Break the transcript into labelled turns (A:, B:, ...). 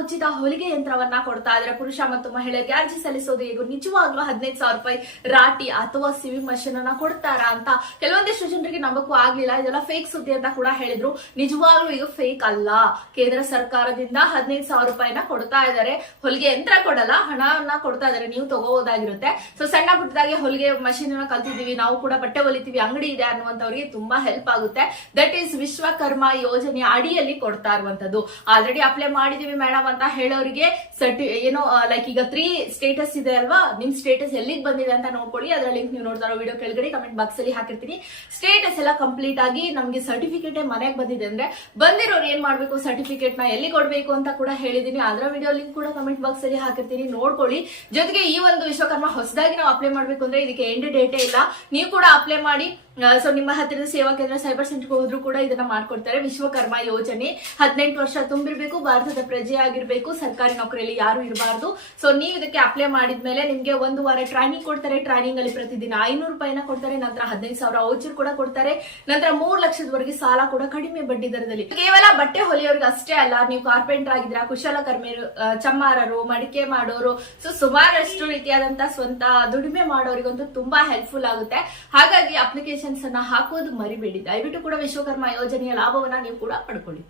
A: ಉಚಿತ ಹೊಲಿಗೆ ಯಂತ್ರವನ್ನ ಕೊಡ್ತಾ ಇದ್ದಾರೆ. ಪುರುಷ ಮತ್ತು ಮಹಿಳೆಯರಿಗೆ ಅರ್ಜಿ ಸಲ್ಲಿಸೋದು ಈಗ ನಿಜವಾಗ್ಲೂ ಹದಿನೈದು ಸಾವಿರ ರೂಪಾಯಿ ರಾಟಿ ಅಥವಾ ಸಿವಿ ಮಷೀನ್ ಅನ್ನ ಕೊಡ್ತಾರಾ ಅಂತ ಕೆಲವೊಂದಿಷ್ಟು ಜನರಿಗೆ ನಂಬಕ್ಕೂ ಆಗ್ಲಿಲ್ಲ. ಇದೆಲ್ಲ ಫೇಕ್ ಸುದ್ದಿ ಅಂತ ಕೂಡ ಹೇಳಿದ್ರು. ನಿಜವಾಗ್ಲೂ ಇದು ಫೇಕ್ ಅಲ್ಲ. ಕೇಂದ್ರ ಸರ್ಕಾರದಿಂದ ಹದಿನೈದು ಸಾವಿರ ರೂಪಾಯಿನ ಕೊಡ್ತಾ ಇದ್ದಾರೆ. ಹೊಲಿಗೆ ಯಂತ್ರ ಕೊಡಲ್ಲ, ಹಣವನ್ನ ಕೊಡ್ತಾ ಇದ್ದಾರೆ. ನೀವು ತಗೋಬಹುದಾಗಿರುತ್ತೆ ಸೊ ಸಣ್ಣ ಪುಟ್ಟದಾಗಿ ಹೊಲಿಗೆ ಮಷೀನ್ ಅನ್ನ ಕಲ್ತಿದೀವಿ ನಾವು ಕೂಡ ಬಟ್ಟೆ ಹೊಲಿತೀವಿ. ಅಂಗಡಿ ಇದೆ ಅನ್ನುವಂಥವ್ರಿಗೆ ತುಂಬಾ ಹೆಲ್ಪ್ ಆಗುತ್ತೆ. ದಟ್ ಈಸ್ ವಿಶ್ವಕರ್ಮ ಯೋಜನೆ ಅಡಿಯಲ್ಲಿ ಕೊಡ್ತಾ ಇರುವಂತದ್ದು ಆಲ್ರೆಡಿ ಅಪ್ಲೈ ಮಾಡಿದೀವಿ ಮೇಡಮ್ ಅಂತ ಹೇಳೋರಿಗೆ ಸರ್ಟಿ ಏನೋ ಲೈಕ್ ಈಗ ತ್ರೀ ಸ್ಟೇಟಸ್ ಇದೆ ಅಲ್ವಾ? ನಿಮ್ ಸ್ಟೇಟಸ್ ಎಲ್ಲಿಗೆ ಬಂದಿದೆ ಅಂತ ನೋಡ್ಕೊಳ್ಳಿ. ಅದರ ಲಿಂಕ್ ನೀವು ನೋಡ್ತಾ ಇರೋ ವಿಡಿಯೋ ಕೆಳಗಡೆ ಕಮೆಂಟ್ ಬಾಕ್ಸ್ ಅಲ್ಲಿ ಹಾಕಿರ್ತೀನಿ. ಸ್ಟೇಟಸ್ ಎಲ್ಲ ಕಂಪ್ಲೀಟ್ ಆಗಿ ನಮ್ಗೆ ಸರ್ಟಿಫಿಕೇಟ್ ಮನೆಗೆ ಬಂದಿದೆ ಅಂದ್ರೆ ಬಂದಿರೋರು ಏನ್ ಮಾಡ್ಬೇಕು? ಸರ್ಟಿಫಿಕೇಟ್ನ ಎಲ್ಲಿ ಕೊಡ್ಬೇಕು ಅಂತ ಕೂಡ ಹೇಳಿದೀನಿ. ಅದರ ವಿಡಿಯೋ ಲಿಂಕ್ ಕೂಡ ಕಮೆಂಟ್ ಬಾಕ್ಸ್ ಅಲ್ಲಿ ಹಾಕಿರ್ತೀನಿ. ನೋಡ್ಕೊಳ್ಳಿ. ಜೊತೆಗೆ ಈ ಒಂದು ವಿಶ್ವಕರ್ಮ ಹೊಸದಾಗಿ ನಾವು ಅಪ್ಲೈ ಮಾಡ್ಬೇಕು ಅಂದ್ರೆ ಇದಕ್ಕೆ ಎಂಡ್ ಡೇಟೇ ಇಲ್ಲ. ನೀವು ಕೂಡ ಅಪ್ಲೈ ಮಾಡಿ. ಸೊ ನಿಮ್ಮ ಹತ್ತಿರದ ಸೇವಾ ಕೇಂದ್ರ ಸೈಬರ್ ಸೆಂಟರ್ಗೆ ಹೋದ್ರು ಕೂಡ ಇದನ್ನ ಮಾಡ್ಕೊಡ್ತಾರೆ. ವಿಶ್ವಕರ್ಮ ಯೋಜನೆ ಹದಿನೆಂಟು ವರ್ಷ ತುಂಬಿರ್ಬೇಕು, ಭಾರತದ ಪ್ರಜೆ ಆಗಿರ್ಬೇಕು, ಸರ್ಕಾರಿ ನೌಕರಿಯಲ್ಲಿ ಯಾರು ಇರಬಾರ್ದು. ಸೊ ನೀವು ಇದಕ್ಕೆ ಅಪ್ಲೈ ಮಾಡಿದ್ಮೇಲೆ ನಿಮ್ಗೆ ಒಂದು ವಾರ ಟ್ರೈನಿಂಗ್ ಕೊಡ್ತಾರೆ. ಟ್ರೈನಿಂಗ್ ಅಲ್ಲಿ ಪ್ರತಿದಿನ ಐನೂರು ರೂಪಾಯಿನ ಕೊಡ್ತಾರೆ. ನಂತರ ಹದಿನೈದು ಸಾವಿರ ಔಚರ್ ಕೂಡ ಕೊಡ್ತಾರೆ. ನಂತರ ಮೂರು ಲಕ್ಷದವರೆಗೆ ಸಾಲ ಕೂಡ ಕಡಿಮೆ ಬಡ್ಡಿ ದರದಲ್ಲಿ. ಕೇವಲ ಬಟ್ಟೆ ಹೊಲಿಯೋರಿಗೆ ಅಷ್ಟೇ ಅಲ್ಲ, ನೀವು ಕಾರ್ಪೆಂಟರ್ ಆಗಿದ್ರ ಕುಶಲಕರ್ಮಿಯರು ಚಮ್ಮಾರರು, ಮಡಿಕೆ ಮಾಡೋರು ಸೊ ಸುಮಾರಷ್ಟು ರೀತಿಯಾದಂತಹ ಸ್ವಂತ ದುಡಿಮೆ ಮಾಡೋರಿಗಂತೂ ತುಂಬಾ ಹೆಲ್ಪ್ಫುಲ್ ಆಗುತ್ತೆ. ಹಾಗಾಗಿ ಅಪ್ಲಿಕೇಶನ್ಸ್ ಅನ್ನ ಹಾಕೋದು ಮರಿಬೇಡಿ. ದಯವಿಟ್ಟು ಕೂಡ ವಿಶ್ವಕರ್ಮ ಯೋಜನೆಯ ಲಾಭವನ್ನ ನೀವು ಕೂಡ ಪಡ್ಕೊಳ್ಳಿ.